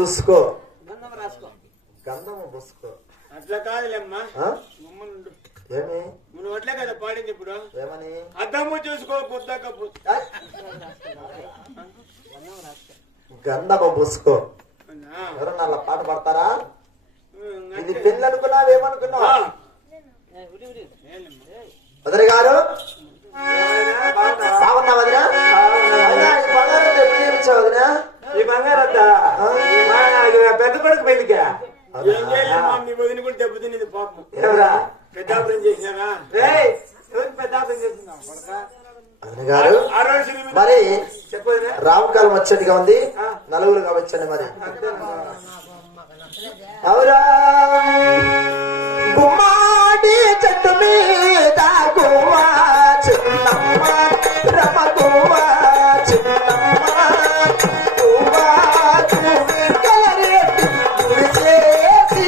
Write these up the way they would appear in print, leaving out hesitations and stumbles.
చూసుకో గంధము పూసుకో. అట్లా కాదులేమ్మా. ఏమి నువ్వు అట్లే కదా పాడింది ఇప్పుడు. ఏమని? అద్దము చూసుకో పొద్దాక గంధము పూసుకో. ఎవరన్నా అలా పాట పడతారా? ఇది పెళ్ళి అనుకున్నావు ఏమనుకున్నావు? వదిన గారు బాగున్నా వదిన? ఈ బంగారం ఎప్పుడు చేయించావు వదిన? ఈ బంగారంతా పెద్ద కొడుకు పెళ్లికా మీ వదిన కూడా దెబ్బతిన్నది పాపం. ఎవరా పెద్దాపురం చేసినారా? పెద్దాపురం చేస్తున్నాం వదిన గారు. మరి రామకాలం వచ్చేట్టుగా ఉంది, నలుగురుగా వచ్చండి మరి. అవురా గుమ్మాడి చెట్టు మీద గువ్వా చిన్నమ్మ రమ గువ్వా చిన్నమ్మ గువ్వా కలరెట్టి చేసి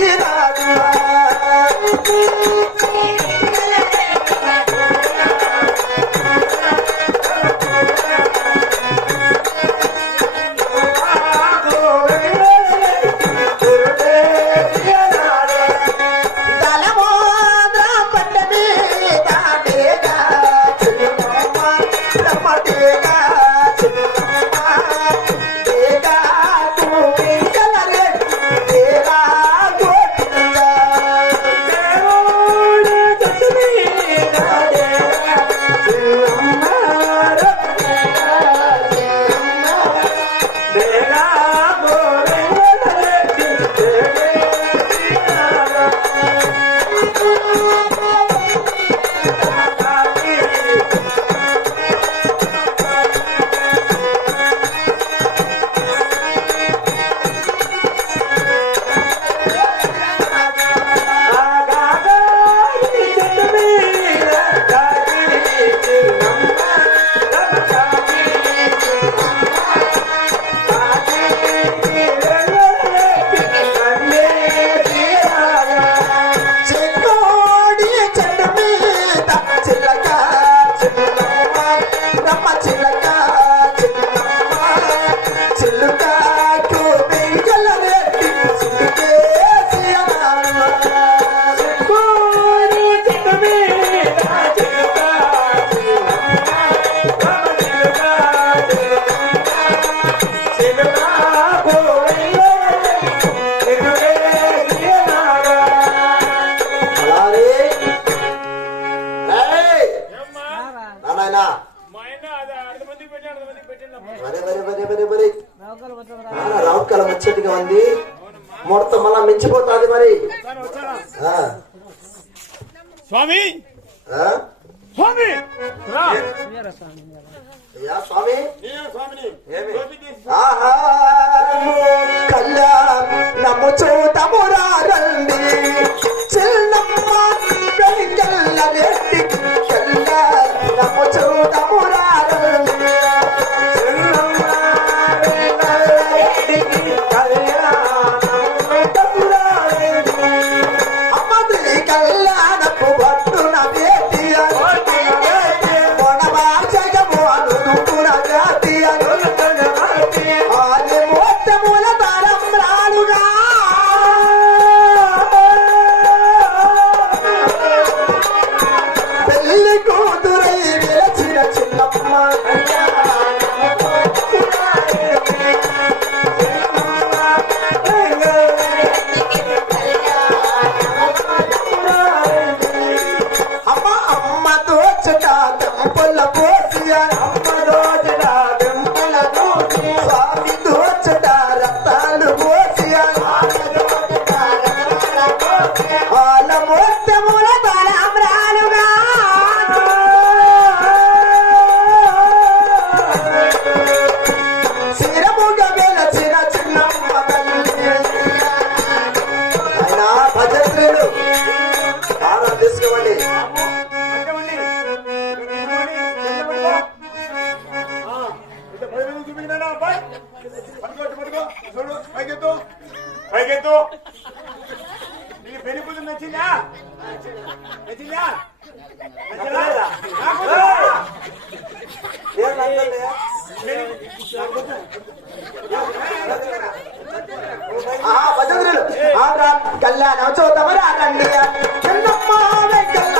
రావుకాలం వచ్చేట్టుగా ఉంది, మొత్తం మళ్ళా మించిపోతుంది మరి. స్వామి స్వామి స్వామి కళ్యాణము చూడమురా రండి చిన్నమ్మ వెంకల్లరెడ్డి కళ్యాణము చూడమురా రండి అమ్మది కళ్యాణపు భట్టున వేటి వనవాసము అనుకున జాతి ఆది మోత్తముల తరం రాలుగా పెళ్లి కూతురై విలచిన చిన్నమ్మ అమ్మ అమ్మ దోచట దెంపల పోసియ అమ్మ దోచట దెంపల దోసి స్వామి దోచట రత్తాలు పోసియ వాళ్ళ మొత్తముల తలంబ్రాలుగా శిరముగా వెలచిన చిన్నమ్మ తల్లి అయినా భజత్రులు ఆరా తీసుకోండి. పైకెత్తు. నీకు పెళ్లి కూతురు నచ్చిందా? నచ్చిందా? కళ్యాణం చూద్దాము రాదండి చిన్నమ్మ వెంకన్న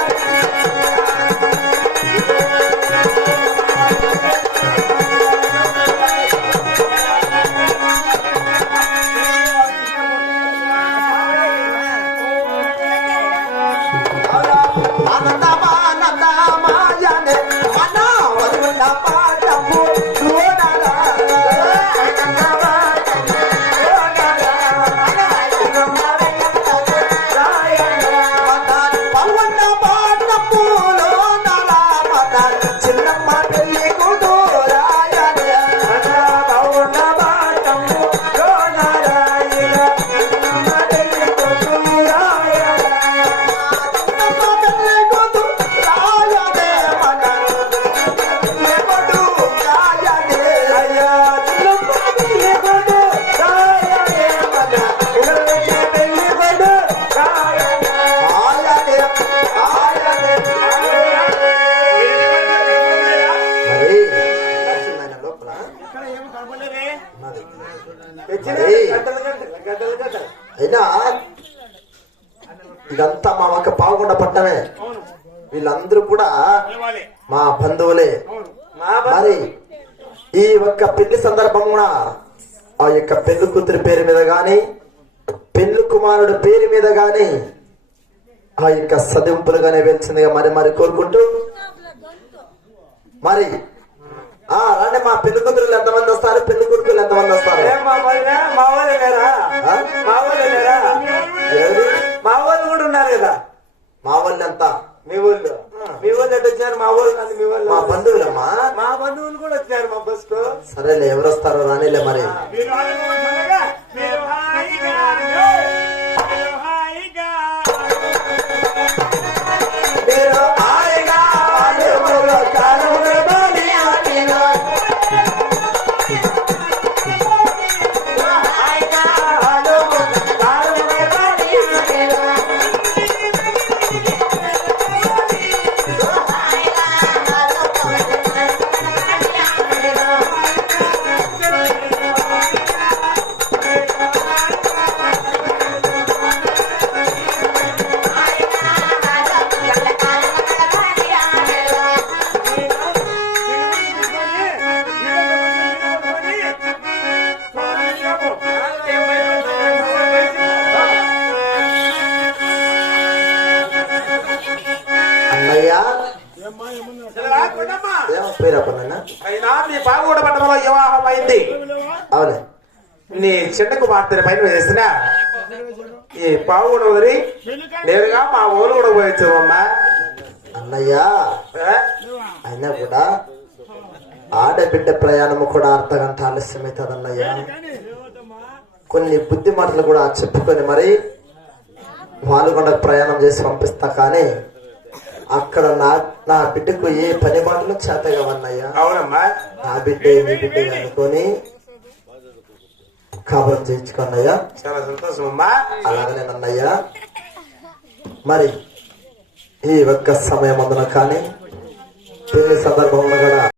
ఆనందమానందమాయనే మన వరుణ పాటము చూడరా పవన పాటము లోనరా మన చిన్నమ్మ పెళ్లి కూతురాయనే పౌన బాటము లోనరాయిన పెళ్లి కూతురాయన అయినా ఇదంతా మా ఒక్క పావుకొండ పట్టమే వీళ్ళందరూ కూడా మా బంధువులే మరి ఈ ఒక్క పెళ్లి సందర్భమున ఆ యొక్క పెళ్లి కూతురి పేరు మీద గాని పెళ్లి కుమారుడు పేరు మీద గాని ఆ యొక్క సదింపులుగానే వెళ్తుందిగా మరి కోరుకుంటూ మరి రండి మా పెళ్లి కూతురులు ఎంతమంది వస్తారు పెళ్లి కొడుకులు ఎంతమంది వస్తారు మా వాళ్ళు లేరా ఆ? మా వాళ్ళు లేరా ఎవరు? మా వాళ్ళు కూడా ఉన్నారు కదా మా వాళ్ళు ఎంత మీ ఊళ్ళో మీ వాళ్ళు ఎట్లా వచ్చారు మా ఊళ్ళు కాదు మీ వాళ్ళు మా బంధువులమ్మా మా బంధువులు కూడా వచ్చారు మా బస్ కు సరేలే ఎవరు వస్తారో రానిలే మరి మీరు హాయిగా అడుగులు కరువుబడి ఆడిన. హాయిగా అడుగులు కరువుబడి ఆడిన. అన్నయ్య ఏమో పేరు అప్పన్న అయినా నీ పావుగూడ పట్టణంలో వివాహం అయింది అవునే నీ చిన్న కుమార్తెని పైన వేసిన ఈ పావుగూడ వదిలి నేరుగా మా ఊరు కూడా పోయొచ్చామమ్మా అన్నయ్య అయినా కూడా ఆడబిడ్డ ప్రయాణము కూడా అర్ధగంట ఆలస్యం అవుతుంది అన్నయ్య కొన్ని బుద్ధి మాటలు కూడా చెప్పుకొని మరి వాలుగొండకు ప్రయాణం చేసి పంపిస్తా కానీ అక్కడ నా బిడ్డకు ఏ పని మాటలు చేత కావన్నయ్య అవునమ్మా నా బిడ్డ మీ బిడ్డ అనుకొని కాపురం చేయించుకున్నయ్యా చాలా సంతోషం అమ్మా అలాగనే నన్నయ్య మరి ఈ ఒక్క సమయం అందున కానీ పెళ్లి సందర్భంలో కూడా